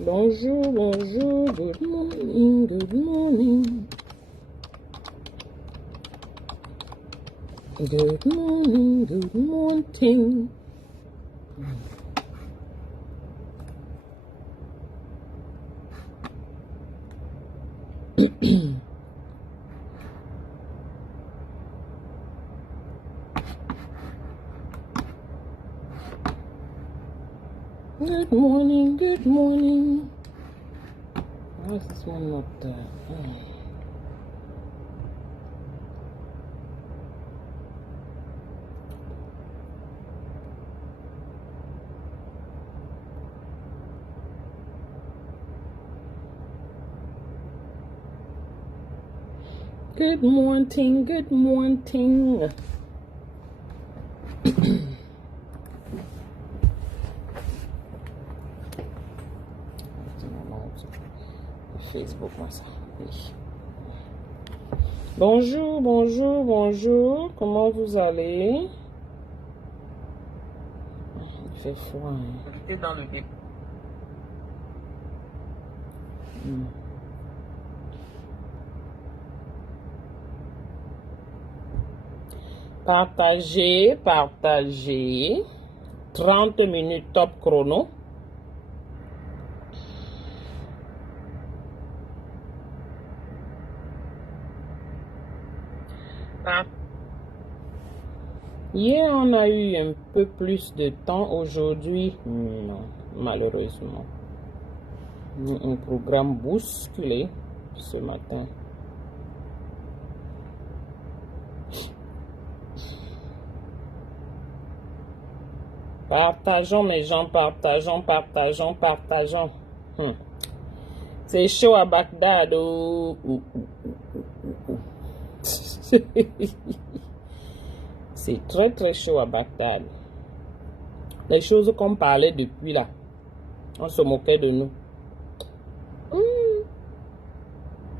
Bonjour, bonjour, good morning, good morning. Good morning, good morning. Good morning, good morning. Why is this one not there? Good morning, good morning. Facebook, moi ça. Oui. Bonjour, bonjour, bonjour. Comment vous allez? Il fait froid. Hein. Dans le début. Partagez, partagez. 30 minutes top chrono. Hier, on a eu un peu plus de temps. Aujourd'hui, non, malheureusement. Un programme bousculé ce matin. Partageons, mes gens, partageons, partageons, partageons. C'est chaud à Bagdad. C'est très très chaud à Bagdad. Les choses qu'on parlait depuis là, on se moquait de nous.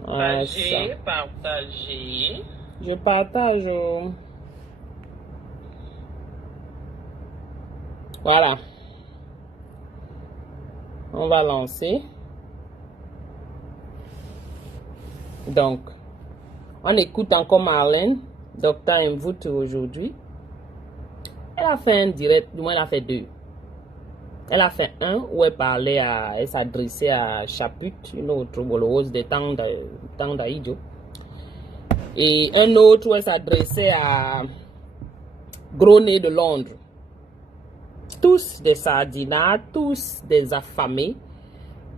Partagez, partagez. Je partage. Voilà. On va lancer. Donc, on écoute encore Marlène, Docteur Mvout aujourd'hui. Elle a fait un direct, du moins elle a fait deux. Elle a fait un où elle s'adressait à Chaput, une autre bolose des temps d'Aïdjo. Et un autre où elle s'adressait à Gros Nez de Londres. Tous des sardinats, tous des affamés,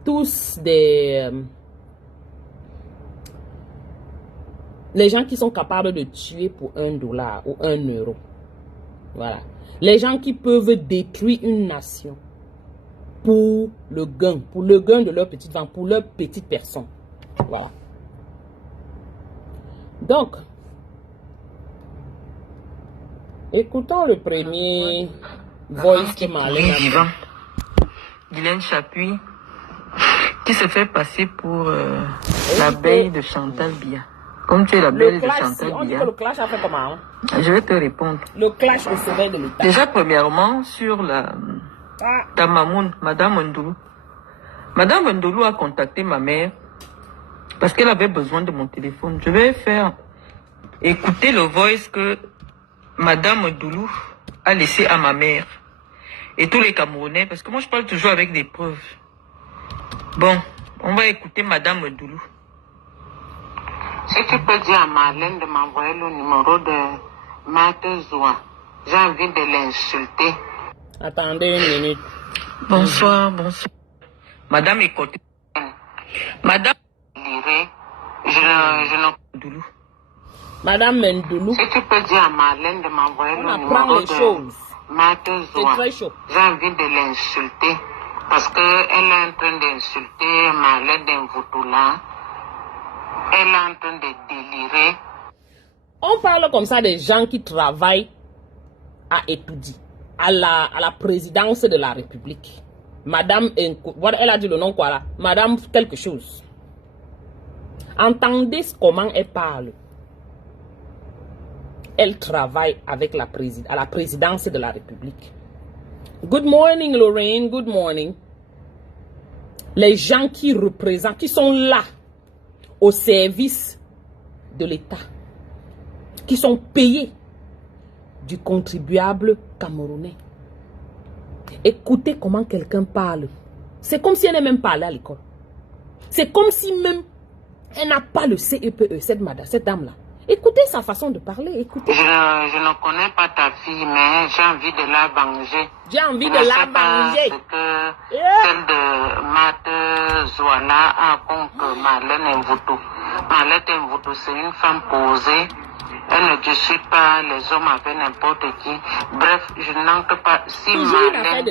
tous des... les gens qui sont capables de tuer pour $1 ou €1. Voilà. Les gens qui peuvent détruire une nation pour le gain de leur petite vente, pour leur petite personne. Voilà. Donc, écoutons le premier voice que Marlène a fait. Guylaine Chapuis, qui se fait passer pour l'abeille de Chantal Biya. Comme tu es la belle de Chantal on dit que le clash a fait comment? Je vais te répondre. Le clash au sommet de l'État. Déjà, premièrement, sur ta mamoun, Madame Ndoulou. Madame Ndoulou a contacté ma mère parce qu'elle avait besoin de mon téléphone. Je vais faire écouter le voice que Madame Ndoulou a laissé à ma mère et tous les Camerounais, parce que moi je parle toujours avec des preuves. Bon, on va écouter Madame Ndoulou. Si tu peux dire à Marlène de m'envoyer le numéro de Maître Zoua, j'ai envie de l'insulter. Attendez une minute. Bonsoir, bonsoir. Madame écoute. Madame Liré, je ne... Ndoulou. Madame Ndoulou. Si tu peux dire à Marlène de m'envoyer le apprend numéro les de choses. Maître C'est Zoua, très chaud. j'ai envie de l'insulter. Parce qu'elle est en train d'insulter Marlène d'Invoutoula. Elle est en train de délirer. On parle comme ça des gens qui travaillent à étudier, à la présidence de la République. Madame, elle a dit le nom quoi là? Madame quelque chose. Entendez comment elle parle. Elle travaille avec à la présidence de la République. Good morning, Lorraine. Good morning. Les gens qui représentent, qui sont là, au service de l'État, qui sont payés du contribuable camerounais. Écoutez comment quelqu'un parle. C'est comme si elle n'est même pas allée à l'école. C'est comme si même elle n'a pas le CEPE, cette dame-là. Écoutez sa façon de parler, écoutez. Je ne connais pas ta fille, mais j'ai envie de la venger. J'ai envie de la venger. Celle de Mat Zouala a contre Marlène Mvuto. Marlène Mvuto, c'est une femme posée. Elle ne discute pas les hommes avec n'importe qui. Bref, je n'entre pas. Si Marlène a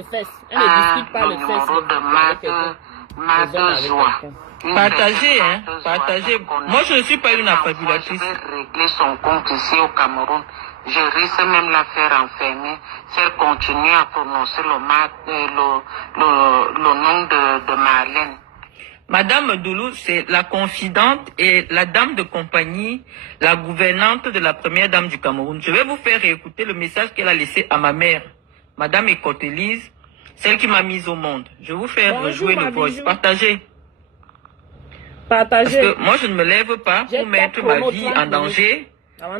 le numéro de Mat Zoua. Partagez, hein, partagez. Moi, je ne suis pas une affabulatrice. Je vais régler son compte ici au Cameroun. Je risque même la faire enfermer si elle continue à prononcer le nom de Marlène. Madame Doulou, c'est la confidente et la dame de compagnie, la gouvernante de la première dame du Cameroun. Je vais vous faire écouter le message qu'elle a laissé à ma mère, Madame Écotelise, celle qui m'a mise au monde. Je vais vous faire rejouer le voice. Partagez. Parce que moi, je ne me lève pas pour mettre ma vie en danger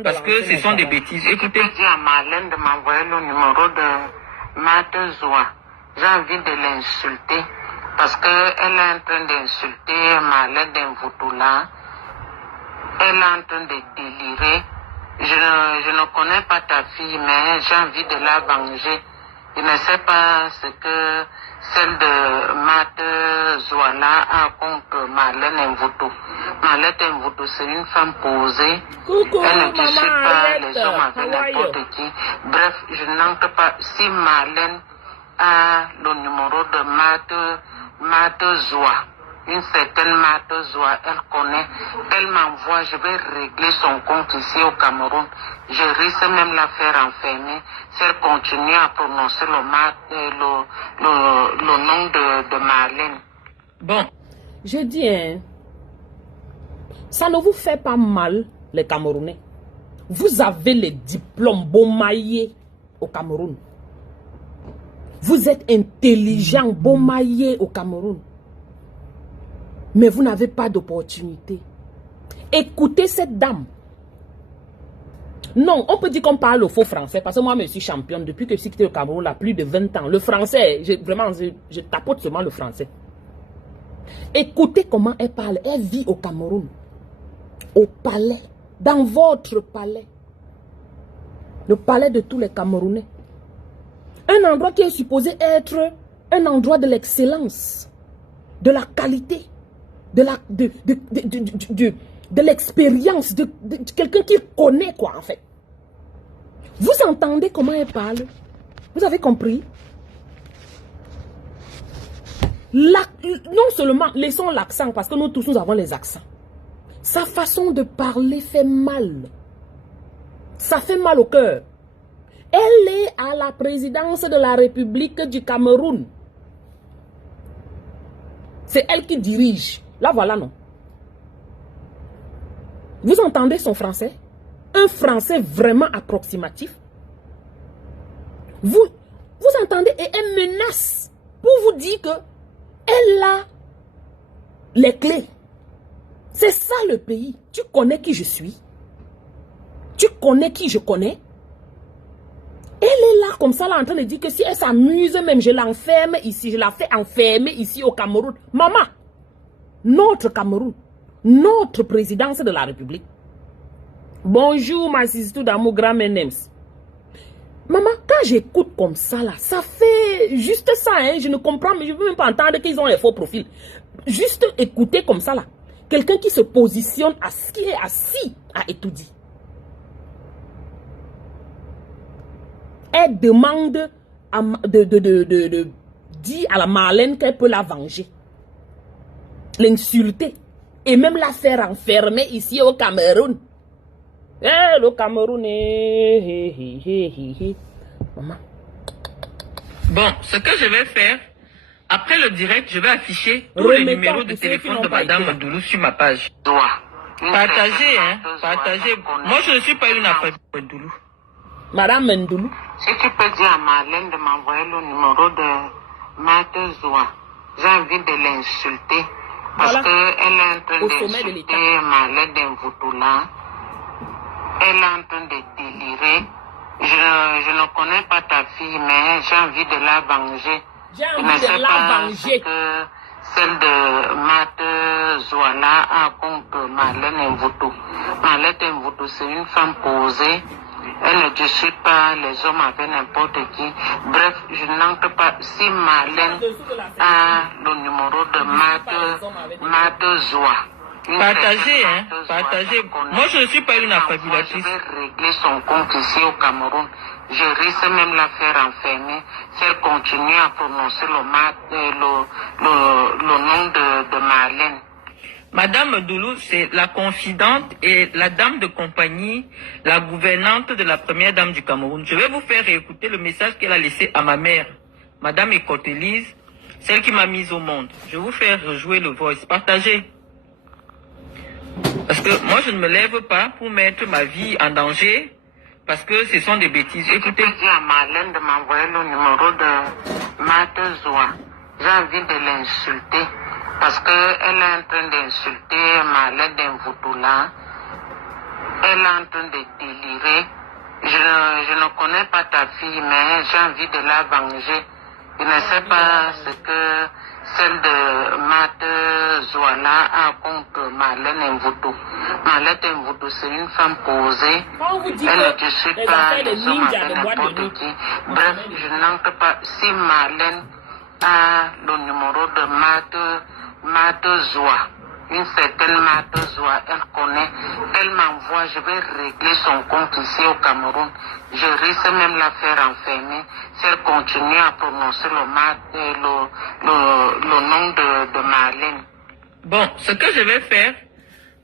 parce que ce sont des bêtises. Écoutez. Je dis à Marlène de m'envoyer le numéro de Mat Zoua. J'ai envie de l'insulter parce qu'elle est en train d'insulter Marlène Mvuto. Elle est en train de délirer. Je ne connais pas ta fille, mais j'ai envie de la venger. Je ne sais pas ce que celle de Mat Zouala a contre Marlène Mvuto. Marlène Mvuto, c'est une femme posée. Coucou, elle ne discute pas Arlette. les hommes avec n'importe qui. Bref, je n'entre pas. Si Marlène a le numéro de Mat Zoua, une certaine Mat Zoua, elle connaît, elle m'envoie, je vais régler son compte ici au Cameroun. Je risque même la faire enfermer si elle continue à prononcer le nom de Marlène. Bon. Je dis, hein, ça ne vous fait pas mal, les Camerounais. Vous avez les diplômes Bomaye au Cameroun. Vous êtes intelligent, Bomaye au Cameroun. Mais vous n'avez pas d'opportunité. Écoutez cette dame. Non, on peut dire qu'on parle au faux français parce que moi, je suis championne depuis que je suis quitté au Cameroun, là, plus de 20 ans. Le français, je tapote seulement le français. Écoutez comment elle parle. Elle vit au Cameroun, au palais, dans votre palais. Le palais de tous les Camerounais. Un endroit qui est supposé être un endroit de l'excellence, de la qualité, de l'expérience, de quelqu'un qui connaît quoi en fait. Vous entendez comment elle parle? Vous avez compris? Non seulement, laissons l'accent parce que nous tous nous avons les accents. Sa façon de parler fait mal. Ça fait mal au cœur. Elle est à la présidence de la République du Cameroun. C'est elle qui dirige. Là, voilà, non. Vous entendez son français? Un français vraiment approximatif. Vous entendez et elle menace pour vous dire que elle a les clés. C'est ça le pays. Tu connais qui je suis? Tu connais qui je connais? Elle est là comme ça, là, en train de dire que si elle s'amuse, même je l'enferme ici, je la fais enfermer ici au Cameroun. Maman, notre Cameroun, notre présidence de la République. Bonjour, ma sister d'amour, grand menems. Maman, quand j'écoute comme ça, là, ça fait juste ça, hein, je ne comprends, mais je ne veux même pas entendre qu'ils ont les faux profils. Juste écouter comme ça, là. Quelqu'un qui se positionne, qui est assis à étudier. Elle demande de dire à la Marlène qu'elle peut la venger. L'insulter. Et même la faire enfermer ici au Cameroun. Le Cameroun est... Maman. Bon, ce que je vais faire, après le direct, je vais afficher tous les numéros de téléphone de Madame Doulou sur ma page. Partagez, hein, partagez. Moi, je ne suis pas une affaire de Doulou. Madame Mendoulou. Si tu peux dire à Marlène de m'envoyer le numéro de Mat Zoua. j'ai envie de l'insulter. Parce Voilà. qu'elle est en train Au sommet de l'État. d'insulter Malais d'Invoutoula. Elle est en train de délirer. Je ne connais pas ta fille, mais j'ai envie de la venger. J'ai Je ne envie sais de la pas venger. ce que celle de Mat Zouala a contre Malène Mvoutou. Malène Mvoutou, c'est une femme posée. Elle ne discute pas les hommes avec n'importe qui. Bref, je n'entre pas. Si Malène a le numéro de Mat Zoua. Partagez, hein, partagez. Moi, je ne suis pas une affabulatrice. Je vais régler son compte ici au Cameroun. Je risque même la faire enfermer, faire continuer à prononcer le nom de Marlène. Madame Doulou, c'est la confidente et la dame de compagnie, la gouvernante de la première dame du Cameroun. Je vais vous faire écouter le message qu'elle a laissé à ma mère, Madame Écotelise, celle qui m'a mise au monde. Je vais vous faire rejouer le voice. Partagez. Parce que moi, je ne me lève pas pour mettre ma vie en danger, parce que ce sont des bêtises. Écoutez. Je dis à Marlène de m'envoyer le numéro de Matezoa. J'ai envie de l'insulter, parce qu'elle est en train d'insulter Marlène d'Invoutoula. Elle est en train de délirer. Je ne connais pas ta fille, mais j'ai envie de la venger. Je ne sais pas ce que celle de Mat Zouala a contre Marlène Mvoutou. Marlène Mvoutou, c'est une femme posée. Elle ne discute pas les hommes avec n'importe qui. Bref, je n'entre pas. Si Marlène a le numéro de Mat Zoua, une certaine Mat Zoua, elle connaît, elle m'envoie, je vais régler son compte ici au Cameroun. Je risque même la faire enfermer, faire continuer à prononcer le nom de Marlène. Bon, ce que je vais faire,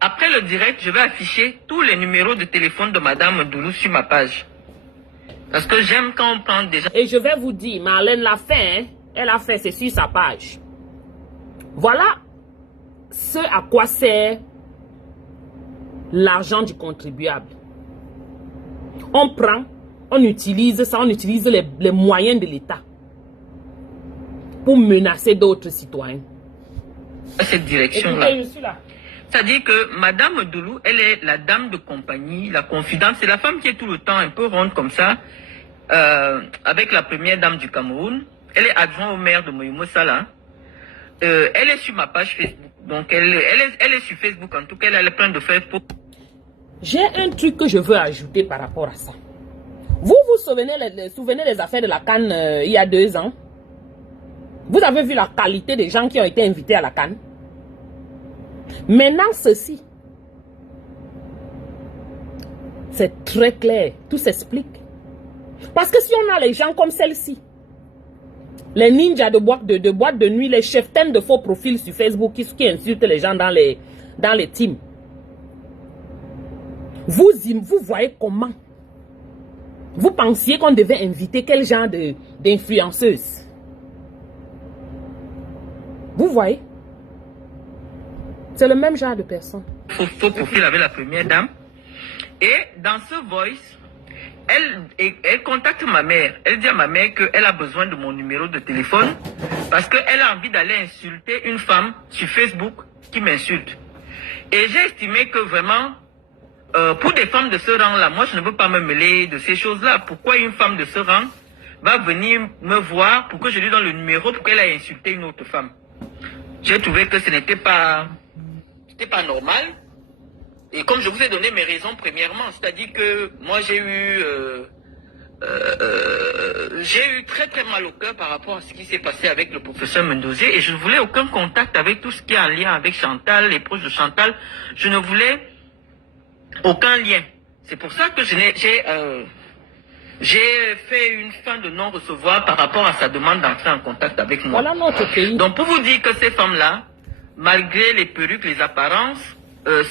après le direct, je vais afficher tous les numéros de téléphone de Madame Doulou sur ma page. Parce que j'aime quand on prend des gens. Et je vais vous dire, Marlène l'a fait, hein? Elle a fait, c'est sur sa page. Voilà ce à quoi sert l'argent du contribuable. On prend, on utilise ça, on utilise les moyens de l'État pour menacer d'autres citoyens. Cette direction-là. Écoutez, je suis là. C'est-à-dire que Madame Doulou, elle est la dame de compagnie, la confidente. C'est la femme qui est tout le temps un peu ronde comme ça, avec la première dame du Cameroun. Elle est adjointe au maire de Moïmo Sala. Elle est sur ma page Facebook. Donc, elle est sur Facebook. En tout cas, elle est plein de Facebook. J'ai un truc que je veux ajouter par rapport à ça. Vous vous souvenez des affaires de la CAN il y a 2 ans? Vous avez vu la qualité des gens qui ont été invités à la CAN? Maintenant, ceci, c'est très clair. Tout s'explique. Parce que si on a les gens comme celle-ci, les ninjas de boîte de nuit, les cheftaines de faux profils sur Facebook qui insultent les gens dans les teams. Vous voyez comment? Vous pensiez qu'on devait inviter quel genre d'influenceuse? Vous voyez? C'est le même genre de personne. Faux profil avec la première dame. Et dans ce voice, elle contacte ma mère. Elle dit à ma mère qu'elle a besoin de mon numéro de téléphone parce qu'elle a envie d'aller insulter une femme sur Facebook qui m'insulte. Et j'ai estimé que vraiment, pour des femmes de ce rang-là, moi je ne veux pas me mêler de ces choses-là. Pourquoi une femme de ce rang va venir me voir pour que je lui donne le numéro pour qu'elle aille insulter une autre femme? J'ai trouvé que ce n'était pas normal. Et comme je vous ai donné mes raisons premièrement, c'est-à-dire que moi j'ai eu très très mal au cœur par rapport à ce qui s'est passé avec le professeur Mendozé et je ne voulais aucun contact avec tout ce qui est en lien avec Chantal, les proches de Chantal. Je ne voulais aucun lien. C'est pour ça que j'ai fait une fin de non-recevoir par rapport à sa demande d'entrer en contact avec moi. Voilà notre pays. Donc pour vous dire que ces femmes-là, malgré les perruques, les apparences,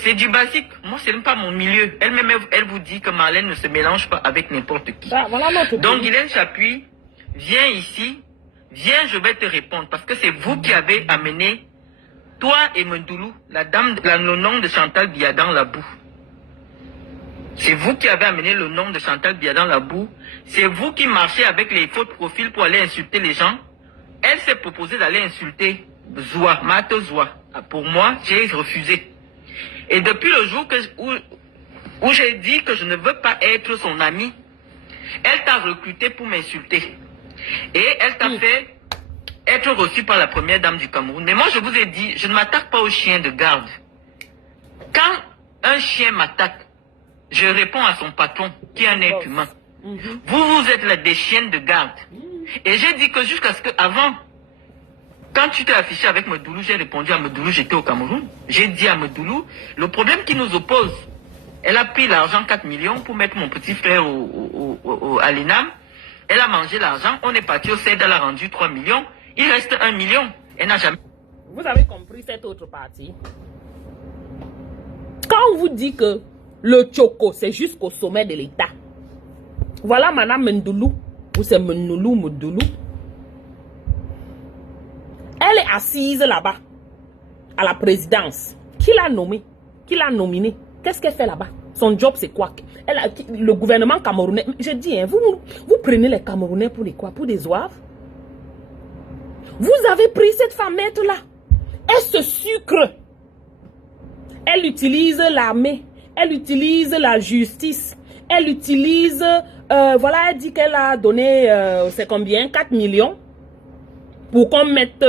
c'est du basique. Moi, ce n'est pas mon milieu. Elle-même, elle vous dit que Marlène ne se mélange pas avec n'importe qui. Voilà notre Donc, pays. Guylaine Chapuis, viens ici. Viens, je vais te répondre. Parce que c'est vous qui avez amené, toi et Mendoulou, le nom de Chantal Biya dans la boue. C'est vous qui avez amené le nom de Chantal Biya dans la boue. C'est vous qui marchez avec les faux profils pour aller insulter les gens. elle s'est proposée d'aller insulter Zoua, Mato Zoua. Pour moi, j'ai refusé. Et depuis le jour où j'ai dit que je ne veux pas être son amie, elle t'a recruté pour m'insulter. Et elle t'a fait être reçue par la première dame du Cameroun. Mais moi, je vous ai dit, je ne m'attaque pas aux chiens de garde. Quand un chien m'attaque, je réponds à son patron, qui est un être humain. Vous êtes là des chiennes de garde. Et j'ai dit que jusqu'à ce que, avant, quand tu t'es affiché avec Medoulou, j'ai répondu à Medoulou, j'étais au Cameroun. J'ai dit à Medoulou, le problème qui nous oppose, elle a pris l'argent 4 millions pour mettre mon petit frère à l'ENAM. Elle a mangé l'argent, on est parti au CED, elle a rendu 3 millions. Il reste 1 million. Elle n'a jamais... Vous avez compris cette autre partie? Quand on vous dit que le Tchoko, c'est jusqu'au sommet de l'État. Voilà Madame Mendoulou, ou c'est Mendoulou. Elle est assise là-bas, à la présidence. Qui l'a nommée? Qui l'a nominée? Qu'est-ce qu'elle fait là-bas? Son job, c'est quoi? Le gouvernement camerounais. Je dis, hein, vous prenez les Camerounais pour les quoi? Pour des zouaves? Vous avez pris cette femme-là. Elle se sucre. Elle utilise l'armée. Elle utilise la justice. Elle utilise... voilà, elle dit qu'elle a donné... c'est combien? 4 millions. Pour qu'on mette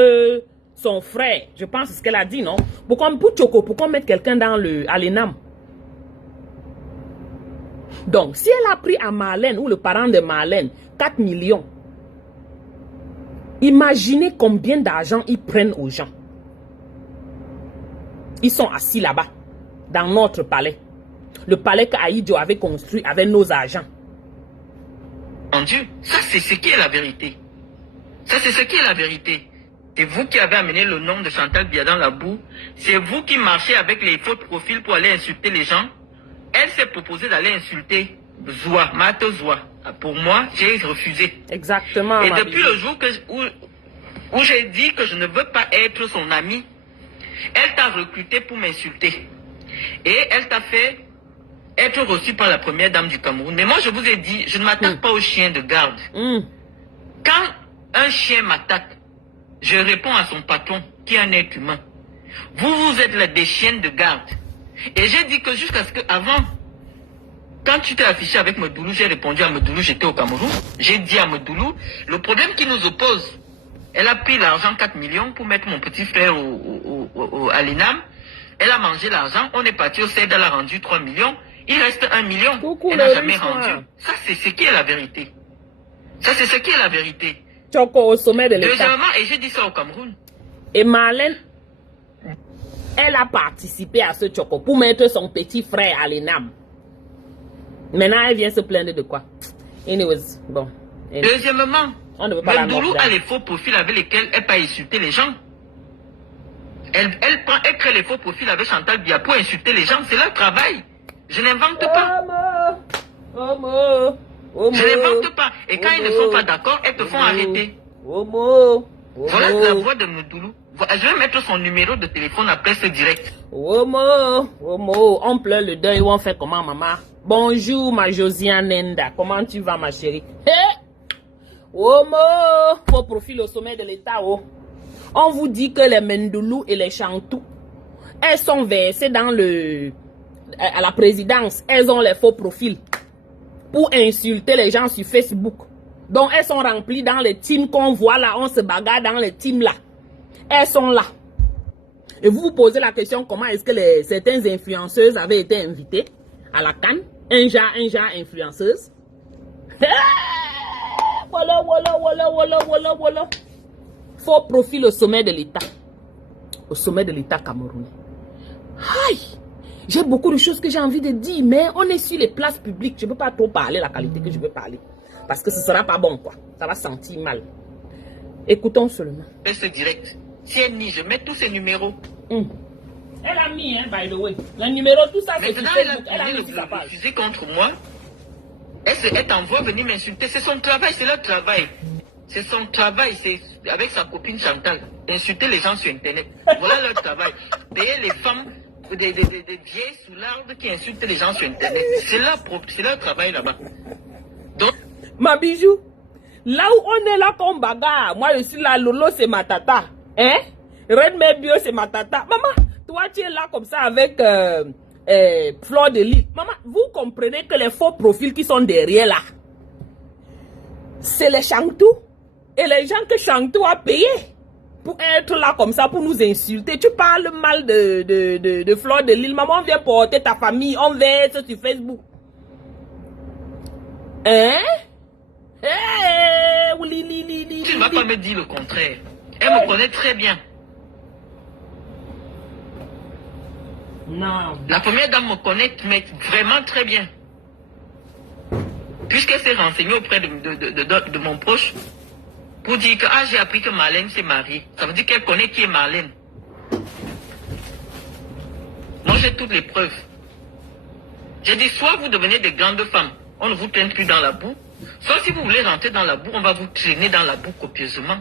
son frère. Je pense que c'est ce qu'elle a dit, non? Pour Tchoko, pour qu'on mette quelqu'un à l'ENAM. Donc, si elle a pris à Marlène, ou le parent de Marlène, 4 millions, imaginez combien d'argent ils prennent aux gens. Ils sont assis là-bas, dans notre palais. Le palais qu'Aïdjo avait construit avec nos argents. Mon Dieu, ça c'est ce qui est la vérité. Ça c'est ce qui est la vérité. C'est vous qui avez amené le nom de Chantal Biya dans la boue. C'est vous qui marchez avec les faux profils pour aller insulter les gens. Elle s'est proposée d'aller insulter Zoua, Mato Zoua. Pour moi, j'ai refusé. Exactement. Et depuis le jour où j'ai dit que je ne veux pas être son amie, elle t'a recruté pour m'insulter. Et elle t'a fait être reçue par la première dame du Cameroun. Mais moi, je vous ai dit, je ne m'attaque pas aux chiens de garde. Quand un chien m'attaque, je réponds à son patron, qui est un être humain. Vous êtes là des chiennes de garde. Et j'ai dit que jusqu'à ce que, avant, quand tu t'es affiché avec Medoulou, j'ai répondu à Medoulou, j'étais au Cameroun. J'ai dit à Medoulou, le problème qui nous oppose, elle a pris l'argent 4 millions pour mettre mon petit frère à l'ENAM. Elle a mangé l'argent, on est parti au CED, elle a rendu 3 millions. Il reste 1 million. Elle n'a jamais rendu. Ça, c'est ce qui est la vérité. Ça, c'est ce qui est la vérité. Tchoko au sommet de l'État. Deuxièmement, et j'ai dit ça au Cameroun. Et Marlène, elle a participé à ce Tchoko pour mettre son petit frère à l'ENAM. Maintenant, elle vient se plaindre de quoi? Anyways, bon. Deuxièmement, Mendoulou a les faux profils avec lesquels elle peut insulter les gens. Elle crée les faux profils avec Chantal Biya pour insulter les gens. C'est leur travail. Je n'invente pas. Je n'invente pas. Et quand ils ne sont pas d'accord, elles te font arrêter. Voilà la voix de Mendoulou. Je vais mettre son numéro de téléphone après ce direct. On pleure le deuil ou on fait comment, maman? Bonjour, ma Josiane Nenda. Comment tu vas, ma chérie? Faux profil au sommet de l'État. On vous dit que les Mendoulou et les Chantou, elles sont versées dans à la présidence. Elles ont les faux profils pour insulter les gens sur Facebook. Donc, elles sont remplies dans les teams qu'on voit là. On se bagarre dans les teams là. Elles sont là. Et vous vous posez la question, comment est-ce que certaines influenceuses avaient été invitées à la CAN? Un genre influenceuse. Voilà. Faux profil au sommet de l'État. Au sommet de l'État camerounais. Aïe! J'ai beaucoup de choses que j'ai envie de dire, mais on est sur les places publiques. Je ne peux pas trop parler la qualité que je veux parler. Parce que ce ne sera pas bon, quoi. Ça va sentir mal. Écoutons seulement. C'est direct. Si elle nie, je mets tous ses numéros. Elle a mis, by the way. Le numéro, tout ça, c'est sur Facebook. Elle a mis sa page. Fusée contre moi. Elle t'envoie venir m'insulter. C'est son travail, c'est leur travail. C'est son travail, c'est avec sa copine Chantal. Insulter les gens sur Internet. Voilà leur travail. Payer les femmes, des vieilles sous l'arbre qui insultent les gens sur Internet. C'est leur travail là-bas. Donc, ma bijou, Là où on est là comme bagarre, moi je suis là, Lolo c'est ma tata. Hein? Red Bio c'est ma tata. Maman, toi tu es là comme ça avec Fleur de Lys. Maman, vous comprenez que les faux profils qui sont derrière là, c'est les Changtou. Et les gens que Changtou a payé pour être là comme ça, pour nous insulter. Tu parles mal de Fleur de Lys. Maman, on vient porter ta famille, on verse sur Facebook. Hein? Tu ne vas pas me dire le contraire. Elle me connaît très bien. Non. La première dame me connaît mais vraiment très bien. Puisqu'elle s'est renseignée auprès de mon proche pour dire que j'ai appris que Marlène s'est mariée. Ça veut dire qu'elle connaît qui est Marlène. Moi j'ai toutes les preuves. J'ai dit soit vous devenez des grandes femmes, on ne vous traîne plus dans la boue, soit si vous voulez rentrer dans la boue, on va vous traîner dans la boue copieusement.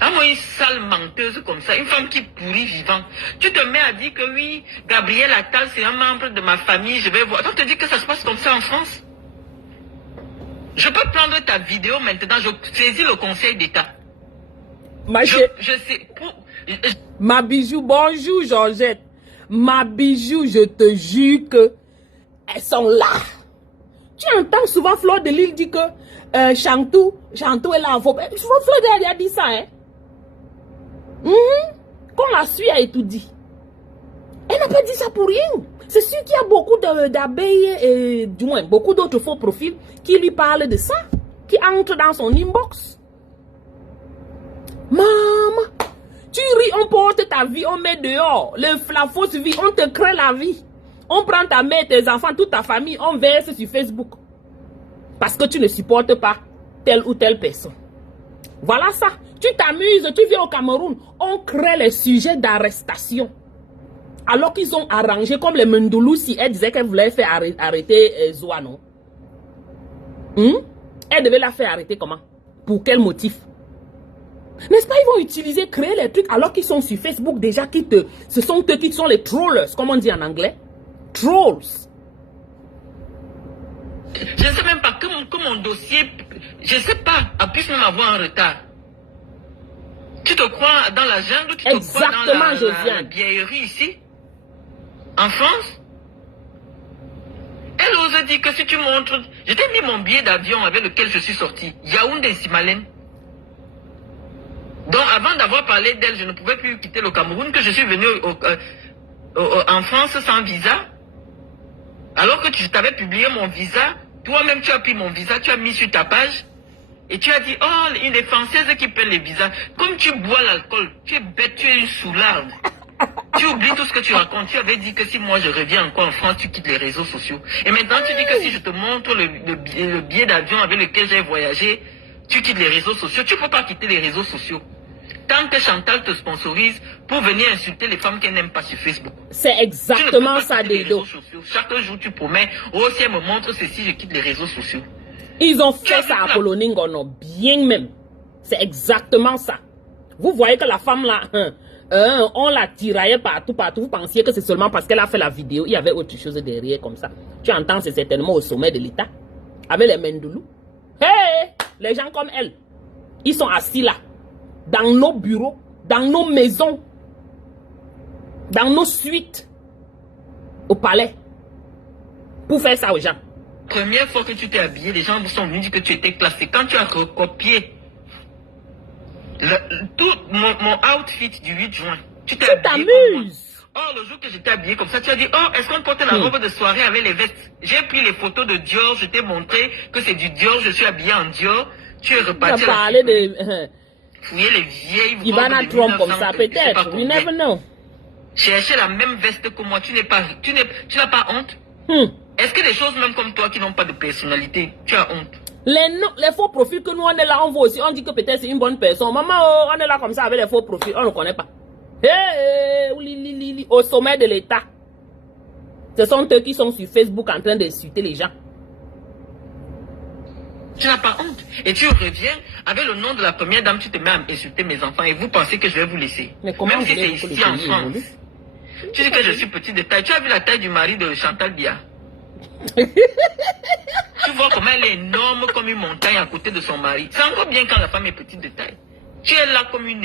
À moi, une sale menteuse comme ça, une femme qui pourrit vivant. Tu te mets à dire que oui, Gabriel Attal, c'est un membre de ma famille, je vais voir. Donc, te dis que ça se passe comme ça en France. Je peux prendre ta vidéo maintenant, je saisis le Conseil d'État. Je sais. Ma bijou, bonjour Georgette. Ma bijou, je te jure que elles sont là. Tu entends souvent Fleur de Lys dire que Changtou est là en faux. Souvent Fleur de Lys a dit ça, hein. Qu'on la suit et tout dit. Elle n'a pas dit ça pour rien. C'est sûr qu'il y a beaucoup d'abeilles et du moins beaucoup d'autres faux profils qui lui parlent de ça, qui entrent dans son inbox. Maman, tu ris, on porte ta vie, on met dehors. La fausse vie, on te crée la vie. On prend ta mère, tes enfants, toute ta famille, on verse sur Facebook. Parce que tu ne supportes pas telle ou telle personne. Voilà ça. Tu t'amuses, tu viens au Cameroun, on crée les sujets d'arrestation. Alors qu'ils ont arrangé, comme les Mendoulou, si elle disait qu'elle voulait faire arrêter Zoua, non? Elle devait la faire arrêter comment? Pour quel motif? N'est-ce pas, ils vont utiliser, créer les trucs alors qu'ils sont sur Facebook déjà, ce sont eux qui sont les trollers, comme on dit en anglais. Trolls. Je ne sais même pas que mon dossier, je ne sais pas, puisse même avoir un retard. Tu te crois dans la jungle, tu te crois dans la vieillerie ici, en France? Elle ose dire que si tu montres, je t'ai mis mon billet d'avion avec lequel je suis sorti, Yaoundé Simalène. Donc avant d'avoir parlé d'elle, je ne pouvais plus quitter le Cameroun, que je suis venu en France sans visa. Alors que tu t'avais publié mon visa, toi-même tu as pris mon visa, tu as mis sur ta page. Et tu as dit, oh, une des Françaises qui paie les visas. Comme tu bois l'alcool, tu es bête, tu es une soularde. Tu oublies tout ce que tu racontes. Tu avais dit que si moi je reviens encore en France, tu quittes les réseaux sociaux. Et maintenant tu dis que si je te montre le billet d'avion avec lequel j'ai voyagé, tu quittes les réseaux sociaux. Tu ne peux pas quitter les réseaux sociaux. Tant que Chantal te sponsorise pour venir insulter les femmes qu'elle n'aime pas sur Facebook. C'est exactement ça, Dedo. Chaque jour tu promets, oh si elle me montre ceci, je quitte les réseaux sociaux. Ils ont fait ça à Poloningono, bien même. C'est exactement ça. Vous voyez que la femme là, on la tiraillait partout. Vous pensiez que c'est seulement parce qu'elle a fait la vidéo. Il y avait autre chose derrière comme ça. Tu entends, c'est certainement au sommet de l'État. Avec les Mendoulou. Hey, les gens comme elle, ils sont assis là. Dans nos bureaux, dans nos maisons, dans nos suites, au palais. Pour faire ça aux gens. Première fois que tu t'es habillé, les gens sont venus dire que tu étais classé. Quand tu as recopié tout mon outfit du 8 juin, tu t'es habillé. Oh, le jour que j'étais habillé comme ça, tu as dit, oh, est-ce qu'on porte la robe de soirée avec les vestes? J'ai pris les photos de Dior, je t'ai montré que c'est du Dior, je suis habillé en Dior. Tu es reparti. Tu as parlé de... fouiller les vieilles Ivana Trump comme ça, peut-être. We never know. Chercher la même veste que moi, tu n'as pas honte? Est-ce que des choses même comme toi qui n'ont pas de personnalité, tu as honte? Les faux profils que nous on est là, on voit aussi, on dit que peut-être c'est une bonne personne. Maman, on est là comme ça avec les faux profils, on ne connaît pas. Au sommet de l'État. Ce sont eux qui sont sur Facebook en train d'insulter les gens. Tu n'as pas honte. Et tu reviens avec le nom de la première dame, tu te mets à insulter mes enfants et vous pensez que je vais vous laisser. Mais comment même si c'est ici en France. Tu dis que je suis petit de taille. Tu as vu la taille du mari de Chantal Bia? Tu vois comment elle est énorme comme une montagne à côté de son mari. C'est encore bien quand la femme est petite de taille. Tu es là comme une...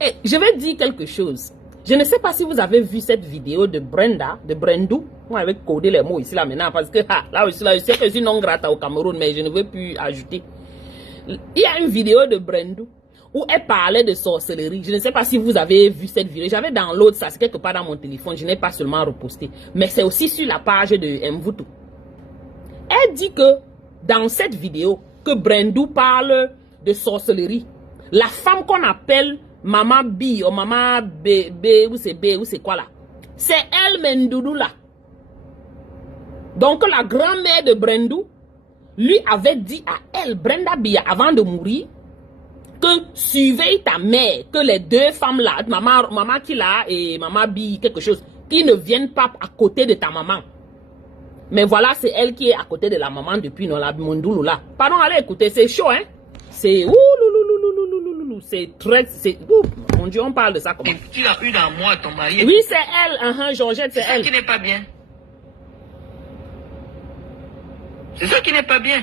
Hey, je vais dire quelque chose. Je ne sais pas si vous avez vu cette vidéo de Brenda, de Brendou. Moi, je vais coder les mots ici, là, maintenant, parce que là aussi, je sais que je suis non grata au Cameroun, mais je ne veux plus ajouter. Il y a une vidéo de Brendou où elle parlait de sorcellerie. Je ne sais pas si vous avez vu cette vidéo. J'avais download ça, c'est quelque part dans mon téléphone. Je n'ai pas seulement reposté. Mais c'est aussi sur la page de Mvutu. Elle dit que dans cette vidéo, que Brendou parle de sorcellerie. La femme qu'on appelle Maman B ou Maman B, ou c'est quoi là? C'est elle, Mendoudou là. Donc la grand-mère de Brendou lui avait dit à elle, Brenda Bia, avant de mourir, que surveille ta mère, que les deux femmes là, maman qui là et Maman B, quelque chose, qui ne viennent pas à côté de ta maman. Mais voilà, c'est elle qui est à côté de la maman depuis la Mondoulou là. Pardon, allez écoutez, c'est chaud, hein? C'est c'est très... Mon Dieu, on parle de ça comment? Tu as eu dans moi, ton mari. Oui, c'est elle, Georgette, c'est elle. C'est ça qui n'est pas bien. C'est ça qui n'est pas bien.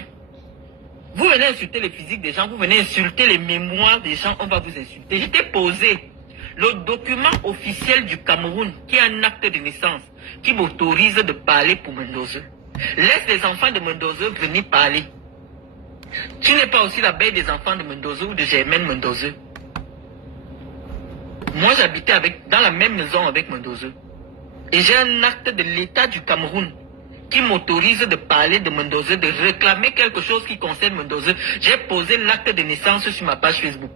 Vous venez insulter les physiques des gens, vous venez insulter les mémoires des gens, on va vous insulter. Je t'ai posé le document officiel du Cameroun, qui est un acte de naissance, qui m'autorise de parler pour Mendoza. Laisse les enfants de Mendoza venir parler. Tu n'es pas aussi la belle des enfants de Mendoza ou de Germaine Mendoza. Moi, j'habitais dans la même maison avec Mendoza. Et j'ai un acte de l'État du Cameroun qui m'autorise de parler de Mendoza, de réclamer quelque chose qui concerne Mendoza. J'ai posé l'acte de naissance sur ma page Facebook.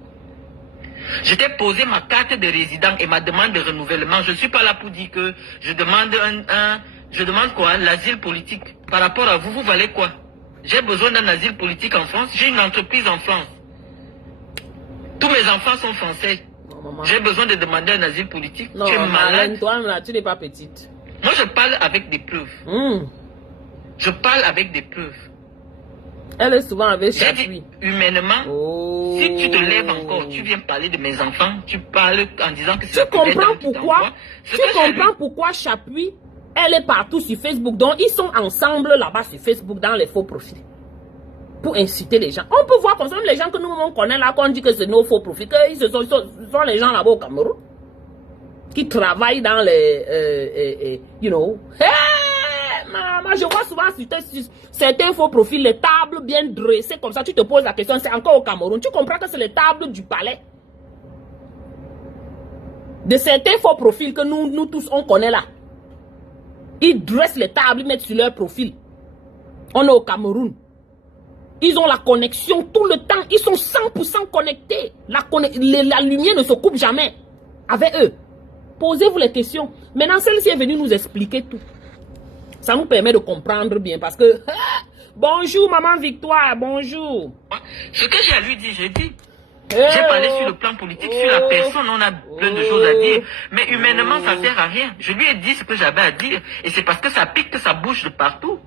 Je t'ai posé ma carte de résident et ma demande de renouvellement. Je ne suis pas là pour dire que je demande je demande quoi? L'asile politique. Par rapport à vous, vous valez quoi? J'ai besoin d'un asile politique en France. J'ai une entreprise en France. Tous mes enfants sont français. J'ai besoin de demander un asile politique. Non, tu es malade. toi, là, tu n'es pas petite. Moi, je parle avec des preuves. Je parle avec des preuves. Elle est souvent avec Chapuis. Humainement, si tu te lèves encore, tu viens parler de mes enfants, tu parles en disant que c'est... Tu comprends pourquoi? Tu comprends pourquoi Chapuis, elle est partout sur Facebook. Donc, ils sont ensemble là-bas sur Facebook dans les faux profils. Pour inciter les gens. On peut voir comme ça, même les gens que nous on connaît là, qu'on dit que c'est nos faux profils, que ce sont les gens là-bas au Cameroun qui travaillent dans les, you know. Moi, je vois souvent sur certains faux profils, les tables bien dressées comme ça. Tu te poses la question, c'est encore au Cameroun. Tu comprends que c'est les tables du palais. De certains faux profils que nous tous, on connaît là. Ils dressent les tables, ils mettent sur leur profil. On est au Cameroun. Ils ont la connexion tout le temps. Ils sont 100% connectés. La lumière ne se coupe jamais avec eux. Posez-vous les questions. Maintenant, celle-ci est venue nous expliquer tout. Ça nous permet de comprendre bien parce que... bonjour, maman Victoire, bonjour. Ce que j'ai à lui dire, j'ai dit. J'ai parlé sur le plan politique, sur la personne, on a plein de choses à dire. Mais humainement, ça ne sert à rien. Je lui ai dit ce que j'avais à dire. Et c'est parce que ça pique que ça bouge de partout.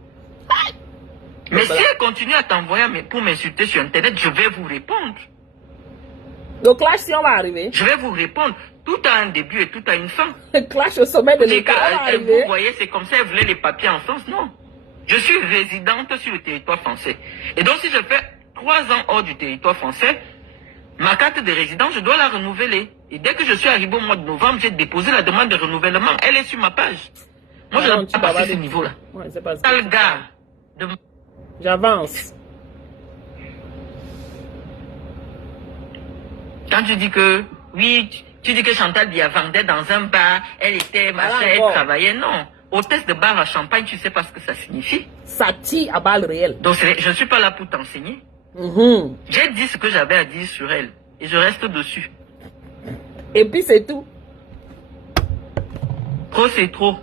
Mais si elle continue à t'envoyer pour m'insulter sur Internet, je vais vous répondre. Le clash, si on va arriver. Je vais vous répondre. Tout a un début et tout a une fin. Le clash au sommet de l'État. Vous voyez, c'est comme ça, elle voulait les papiers en France. Non. Je suis résidente sur le territoire français. Et donc, si je fais 3 ans hors du territoire français, ma carte de résident, je dois la renouveler. Et dès que je suis arrivé au mois de novembre, j'ai déposé la demande de renouvellement. Elle est sur ma page. Moi, je n'ai pas passé ce niveau-là. Ouais, c'est pas ça. Sale gars. J'avance. Quand tu dis que, oui, tu dis que Chantal Bia vendait dans un bar, elle était machin, elle travaillait, non. Hôtesse de bar à Champagne, tu sais pas ce que ça signifie. Ça tire à balles réelles. Donc je ne suis pas là pour t'enseigner. J'ai dit ce que j'avais à dire sur elle. Et je reste dessus. Et puis c'est tout. Trop c'est trop.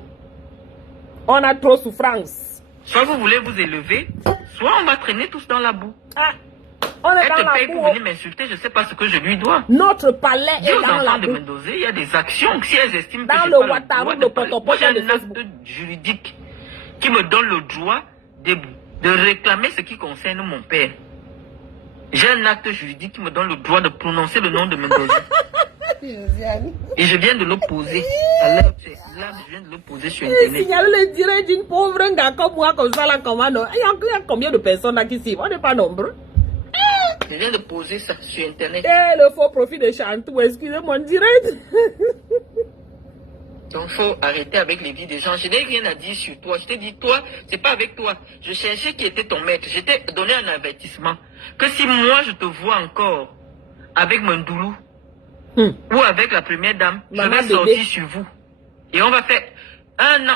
On a trop souffrance. Soit vous voulez vous élever, soit on va traîner tous dans la boue. On est elle dans te la paye boue. Pour venir m'insulter, je ne sais pas ce que je lui dois. Notre palais est dans la de boue. Mendoza, il y a des actions. Si elles estiment dans que le Ouattara, le Potopoto j'ai de un Facebook. acte juridique qui me donne le droit de réclamer ce qui concerne mon père. J'ai un acte juridique qui me donne le droit de prononcer le nom de Mendoza. Et je viens de l'opposer. Là, je viens de l'opposer sur Internet. Signaler le direct d'une pauvre gars comme moi, comme ça, là, comment non? Il y a combien de personnes là qui suivent? On n'est pas nombreux. Je viens de poser ça sur Internet. Et le faux profit de Chantou, excusez-moi, direct. Donc, il faut arrêter avec les vies des gens. Je n'ai rien à dire sur toi. Je t'ai dit, toi, c'est pas avec toi. Je cherchais qui était ton maître. Je t'ai donné un avertissement. Que si moi, je te vois encore avec mon doulou ou avec la première dame, je vais sortir sur vous. Et on va faire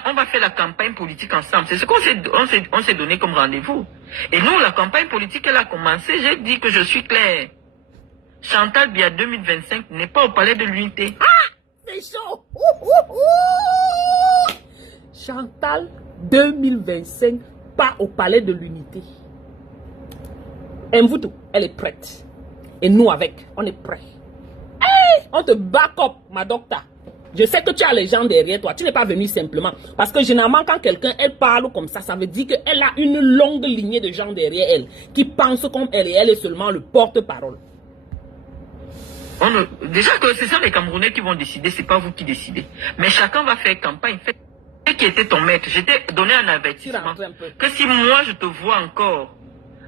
on va faire la campagne politique ensemble. C'est ce qu'on s'est donné comme rendez-vous. Et nous, la campagne politique, elle a commencé. J'ai dit que je suis clair. Chantal Biya 2025 n'est pas au palais de l'unité. C'est chaud. Chantal 2025, pas au palais de l'unité. Mvuto, elle est prête. Et nous avec, on est prêts. Hey, on te back up, ma docteur. Je sais que tu as les gens derrière toi. Tu n'es pas venu simplement. Parce que généralement, quand quelqu'un, elle parle comme ça veut dire qu'elle a une longue lignée de gens derrière elle qui pensent comme elle et elle est seulement le porte-parole. Déjà que ce sont les Camerounais qui vont décider, c'est pas vous qui décidez. Mais chacun va faire campagne. Fait qui était ton maître. Je t'ai donné un avertissement. Que si moi je te vois encore